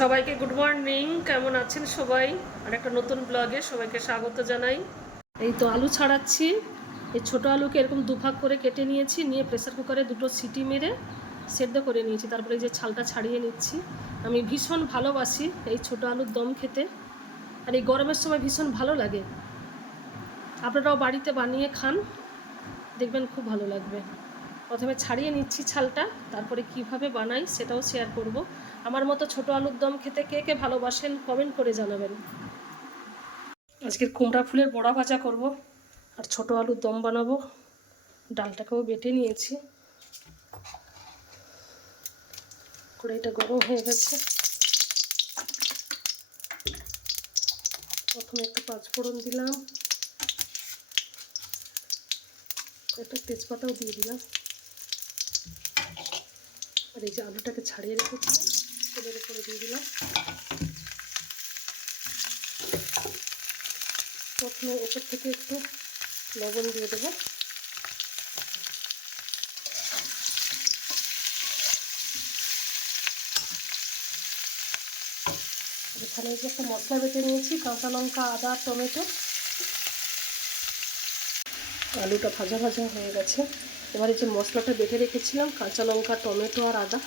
সবাইকে good morning. কেমন আছেন সবাই? আর একটা নতুন ব্লগে সবাইকে স্বাগত জানাই। এই তো আলু ছাড়াচ্ছি। এই ছোটো আলুকে এরকম দুভাগ করে কেটে নিয়েছি, নিয়ে প্রেসার কুকারে 2টো সিটি মেরে সেদ্ধ করে নিয়েছি। তারপরে এই যে ছালটা ছাড়িয়ে নিচ্ছি। আমি ভীষণ ভালোবাসি এই ছোটো আলুর দম খেতে, আর এই গরমের সময় ভীষণ ভালো লাগে। আপনারাও বাড়িতে বানিয়ে খান, দেখবেন খুব ভালো লাগবে। প্রথমে ছাড়িয়ে নিচ্ছি ছালটা, তারপরে কিভাবে বানাই সেটাও শেয়ার করব। আমার মতো ছোটো আলুর দম খেতে কে কে ভালোবাসেন কমেন্ট করে জানাবেন। আজকের কুমড়া ফুলের বড়া ভাজা করব আর ছোটো আলুর দম বানাবো। ডালটাকেও বেটে নিয়েছি। কড়াইটা গরম হয়ে গেছে। প্রথমে একটু পাঁচফোড়ন দিলাম, একটা তেজপাতাও দিয়ে দিলাম, আর এই যে আলুটাকে ছাড়িয়ে রেখেছি তেলের উপরে দিয়ে দিলাম। প্রথমে ওপর থেকে একটু লবণ দিয়ে দেবো। এখানে যে একটা মশলা বেটে নিয়েছি, কাঁচা লঙ্কা, আদা, টমেটো। আলুটা ভাজা ভাজা হয়ে গেছে। এবারে যে মশলাটা বেটে রেখেছিলাম, কাঁচা লঙ্কা, টমেটো আর আদা,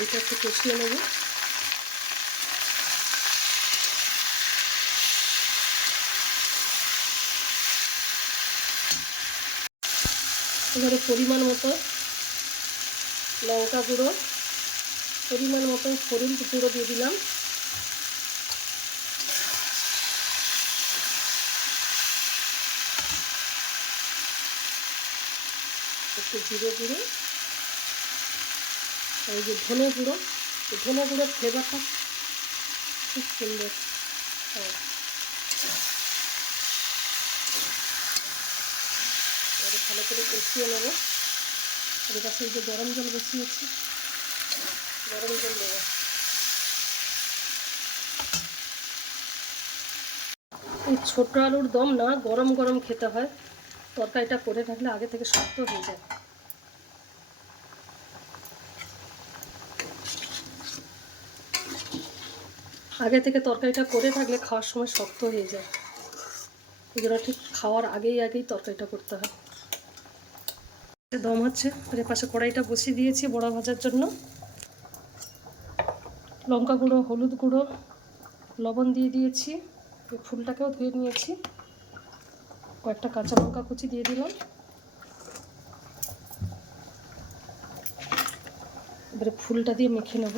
এইটা একটু কষিয়ে নেব। এবারে পরিমাণ মতো লঙ্কা গুঁড়ো, পরিমাণ মতো হলুদ গুঁড়ো দিয়ে দিলাম, একটু জিরে গুঁড়ো, আর এই যে ধনে গুঁড়ো। ধনে গুঁড়োর ফ্লেভারটা খুব সুন্দর হয়। এবারে ভালো করে কষিয়ে নেবো। আর এর পাশে এই যে গরম জল বসিয়েছি, গরম জল দেবো। এই ছোটো আলুর দম না গরম গরম খেতে হয়, তরকারিটা করে থাকলে আগে থেকে শক্ত হয়ে যায়। আগে থেকে তরকারিটা করে থাকলে খাওয়ার সময় শক্ত হয়ে যায়, এগুলো ঠিক খাওয়ার আগেই তরকারিটা করতে হয়। দম হচ্ছে, আর এর পাশে কড়াইটা বসিয়ে দিয়েছি বড়া ভাজার জন্য। লঙ্কা গুঁড়ো, হলুদ গুঁড়ো, লবণ দিয়ে দিয়েছি। এই ফুলটাকেও ধুয়ে নিয়েছি। কয়েকটা কাঁচা লঙ্কা কুচি দিয়ে দিলাম। এবারে ফুলটা দিয়ে মেখে নেব।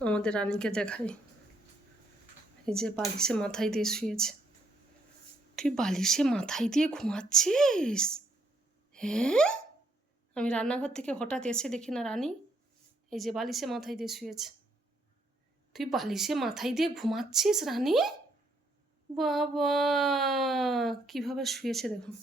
আমাদের রানীকে দেখাই, এই যে বালিশে মাথায় দিয়ে শুয়েছে। তুই বালিশে মাথায় দিয়ে ঘুমাচ্ছিস? হ্যাঁ, আমি রান্নাঘর থেকে হঠাৎ এসে দেখি না রানী এই যে বালিশে মাথায় দিয়ে শুয়েছে। তুই বালিশে মাথায় দিয়ে ঘুমাচ্ছিস রানী? বাবা, কিভাবে শুয়েছে দেখুন।